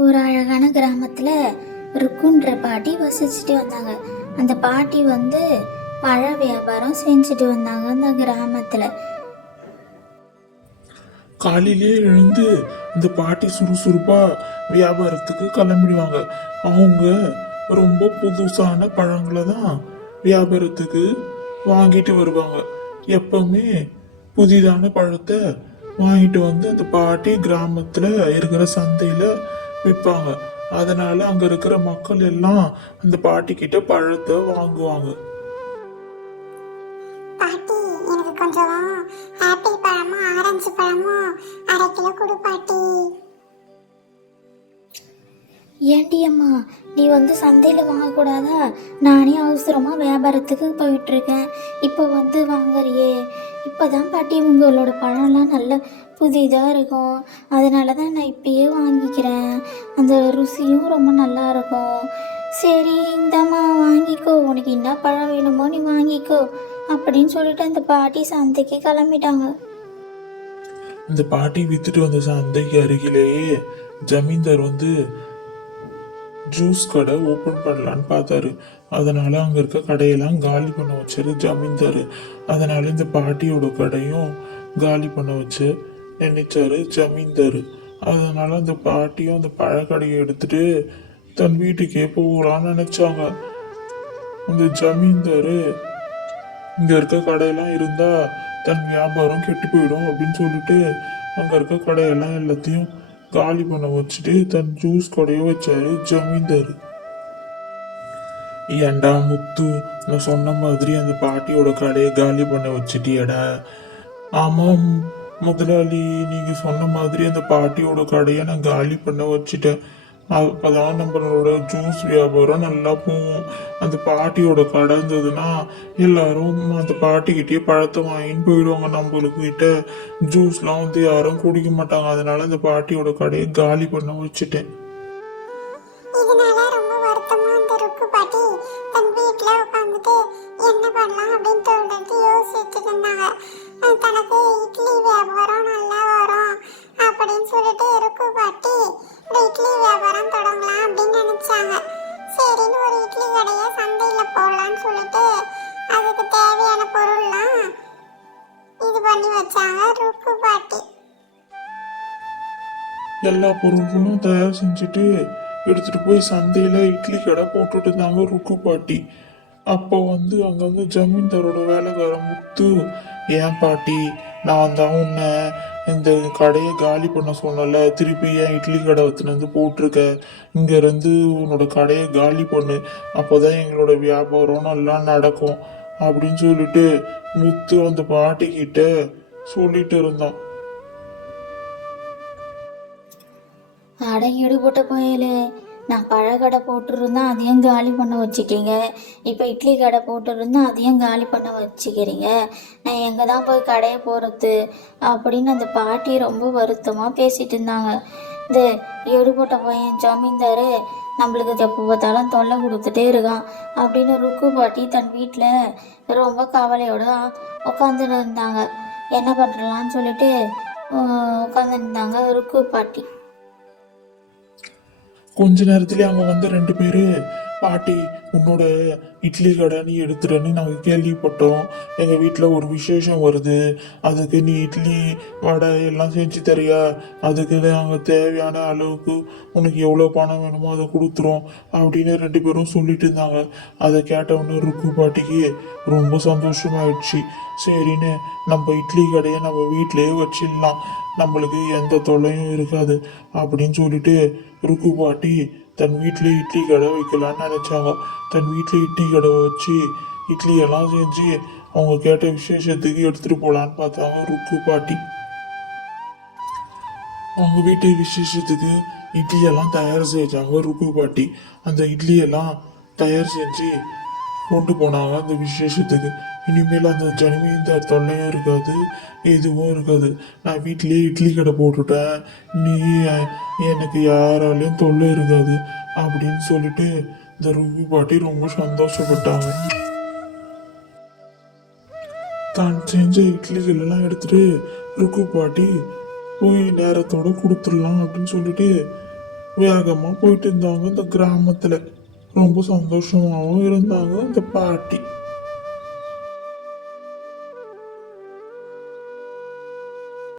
ஒரு அழகான கிராமத்தில் ருக்குன்ற பாட்டி வசிச்சுட்டு வந்தாங்க. அந்த பாட்டி பழ வியாபாரம் செஞ்சுட்டு வந்தாங்க அந்த கிராமத்தில். காலையிலே எழுந்து இந்த பாட்டி சுறுசுறுப்பா வியாபாரத்துக்கு கிளம்பிடுவாங்க. அவங்க ரொம்ப புதுசான பழங்களை தான் வியாபாரத்துக்கு வாங்கிட்டு வருவாங்க. எப்பவுமே புதிதான பழத்தை வாங்கிட்டு வந்து அந்த பாட்டி கிராமத்துல இருக்கிற சந்தையில விற்பாங்க. அதனால அங்க இருக்கிற மக்கள் எல்லாம் அந்த பாட்டி கிட்ட பழத்தை வாங்குவாங்க. பாட்டி, எனக்கு கொஞ்சம் ஆப்பிள் பழமும் ஆரஞ்சு பழமும் 1/2 கிலோ கொடு பாட்டி. ஏண்டி அம்மா, நீ சந்தையில் வாங்கக்கூடாதா? நானே அவசரமாக வியாபாரத்துக்கு போயிட்டுருக்கேன், இப்போ வாங்குறியே. இப்போ தான் பாட்டி உங்களோட பழம்லாம் நல்ல புதிதாக இருக்கும், அதனால தான் நான் இப்பயே வாங்கிக்கிறேன். அந்த ருசியும் ரொம்ப நல்லா இருக்கும். சரி இந்தம்மா வாங்கிக்கோ, உனக்கு என்ன பழம் வேணுமோ நீ வாங்கிக்கோ அப்படின்னு சொல்லிட்டு அந்த பாட்டி சந்தைக்கு கிளம்பிட்டாங்க. அந்த பாட்டி வித்துட்டு வந்த சந்தைக்கு அருகிலேயே ஜமீன்தார் ஜூஸ் கடை ஓப்பன் பண்ணலான்னு பார்த்தாரு. அதனால அங்க இருக்க கடையெல்லாம் காலி பண்ண வச்சாரு ஜமீன்தாரு. அதனால இந்த பாட்டியோட கடையும் காலி பண்ண வச்சு நினைச்சாரு ஜமீன்தாரு. அதனால அந்த பாட்டியும் அந்த பழக்கடையை எடுத்துட்டு தன் வீட்டுக்கே போகலான்னு நினைச்சாங்க. அந்த ஜமீன்தாரு இங்க இருக்க கடையெல்லாம் இருந்தா தன் வியாபாரம் கெட்டு போயிடும் அப்படின்னு சொல்லிட்டு அங்க இருக்க கடையெல்லாம் எல்லாத்தையும் காலி பண்ண வச்சுட்டு தன் ஜூஸ் கடையை வச்சாரு ஜமீன்தாரு. ஏண்டா முத்து, நான் சொன்ன மாதிரி அந்த பாட்டியோட கடையை காலி பண்ண வச்சுட்டியடா? ஆமாம் முதலாளி, நீங்க சொன்ன மாதிரி அந்த பாட்டியோட கடையை நான் காலி பண்ண வச்சுட்டேன். அப்பதான் நம்மளோட ஜூஸ் வியாபாரம் நல்லா போகும். அந்த பாட்டியோட கடை இருந்ததுன்னா எல்லாரும் அந்த பாட்டிக்கிட்டே பழத்தை வாங்கின்னு போயிடுவாங்க. நம்மளுக்கு கிட்ட ஜூஸ்லாம் யாரும் குடிக்க மாட்டாங்க. அதனால அந்த பாட்டியோட கடையை காலி பண்ண வச்சுட்டேன். இதனால ரொம்ப வருத்தமா அந்த ருக்கு பாட்டி தன் வீட்டுல உட்காந்துட்டு என்ன பண்ணலாம் அப்படின்னு தோன்றது யோசிச்சுட்டு இருந்தாங்க. தனக்கு இட்லி வியாபாரம் நல்லா வரும் அப்படின்னு சொல்லிட்டு ருக்கு பாட்டி இட்லி வியாபாரம் தொடங்கலாம் அப்படின்னு நினைச்சாங்க. சரின்னு ஒரு இட்லி கடையை சந்தையில போடலான்னு சொல்லிட்டு அதுக்கு தேவையான பொருள்லாம் இது பண்ணி வச்சாங்க ருக்கு பாட்டி. எல்லா பொருட்களும் தயார் செஞ்சுட்டு எடுத்துட்டு போய் சந்தையில இட்லி கடை போட்டுட்டு இருந்தாங்க ருக்கு பாட்டி. அப்போ அங்க ஜமீன்தாரோட வேலைக்கார முத்து, ஏன் பாட்டி, நான் தான் உன்னை இந்த கடையை காலி பண்ண சொன்னல, திருப்பி ஏன் இட்லி கடை வந்து போட்டிருக்க? இங்க இருந்து உன்னோட கடையை காலி பண்ணு, அப்போதான் எங்களோட வியாபாரம் நல்லா நடக்கும் அப்படின்னு சொல்லிட்டு முத்து அந்த பாட்டி கிட்ட சொல்லிட்டு இருந்தான். அட ஈடுபட்ட போயலே, நான் பழக்கடை போட்டுருந்தா அதையும் காலி பண்ண வச்சுட்டீங்க, இப்போ இட்லி கடை போட்டுருந்தா அதையும் காலி பண்ண வச்சுக்கிறீங்க, நான் எங்கே தான் போய் கடையை போகிறது அப்படின்னு அந்த பாட்டி ரொம்ப வருத்தமாக பேசிகிட்டு இருந்தாங்க. இந்த ஈடுபட்ட பையன் ஜமீன்தார் நம்மளுக்கு எப்போ பார்த்தாலும் தொல்லை கொடுத்துட்டே இருக்கான் அப்படின்னு ருக்கு பாட்டி தன் வீட்டில் ரொம்ப கவலையோடு உட்காந்துட்டு இருந்தாங்க. என்ன பண்ணுறலான்னு சொல்லிட்டு உட்காந்துருந்தாங்க ருக்கு பாட்டி. கொஞ்ச நேரத்துல அங்க 2 பேரு, பாட்டி உன்னோட இட்லி கடை நீ எடுத்துட்டேன்னு நாங்கள் கேள்விப்பட்டோம். எங்கள் வீட்டில் ஒரு விசேஷம் வருது, அதுக்கு நீ இட்லி வடை எல்லாம் செஞ்சு தரியா? அதுக்கு நாங்கள் தேவையான அளவுக்கு உனக்கு எவ்வளோ பணம் வேணுமோ அதை கொடுத்துரும் அப்படின்னு 2 பேரும் சொல்லிட்டு இருந்தாங்க. அதை கேட்டவுடனே ருக்கு பாட்டிக்கு ரொம்ப சந்தோஷமாயிடுச்சு. சரின்னு நம்ம இட்லி கடையை நம்ம வீட்டிலேயே வச்சிடலாம், நம்மளுக்கு எந்த தொல்லையும் இருக்காது அப்படின்னு சொல்லிட்டு ருக்கு பாட்டி தன் வீட்டில் இட்லி கடை வைக்கலான்னு நினைச்சாங்க. தன் வீட்டில் இட்லி கடை வச்சு இட்லி எல்லாம் செஞ்சு அவங்க கேட்ட விசேஷத்துக்கு எடுத்துட்டு போலான்னு பார்த்தாங்க ருக்கு பாட்டி. அவங்க வீட்டு விசேஷத்துக்கு இட்லி எல்லாம் தயார் செஞ்சாங்க ருக்கு பாட்டி. அந்த இட்லி எல்லாம் தயார் செஞ்சு கொண்டு போனாங்க அந்த விசேஷத்துக்கு. இனிமேல் அந்த ஜமீன்தார் தொல்லையும் இருக்காது, எதுவும் இருக்காது. நான் வீட்லயே இட்லி கடை போட்டுட்டேன், நீ எனக்கு யாராலையும் தொல்லை இருக்காது அப்படின்னு சொல்லிட்டு இந்த ருக்கு பாட்டி ரொம்ப சந்தோஷப்பட்டாங்க. தான் செஞ்ச இட்லிகள் எல்லாம் எடுத்துட்டு ருக்கு பாட்டி போய் நேரத்தோட கொடுத்துடலாம் அப்படின்னு சொல்லிட்டு வேகமாக போயிட்டு இருந்தாங்க இந்த கிராமத்தில். ரொம்ப சந்தோஷமாகவும் இருந்தாங்க இந்த பாட்டி.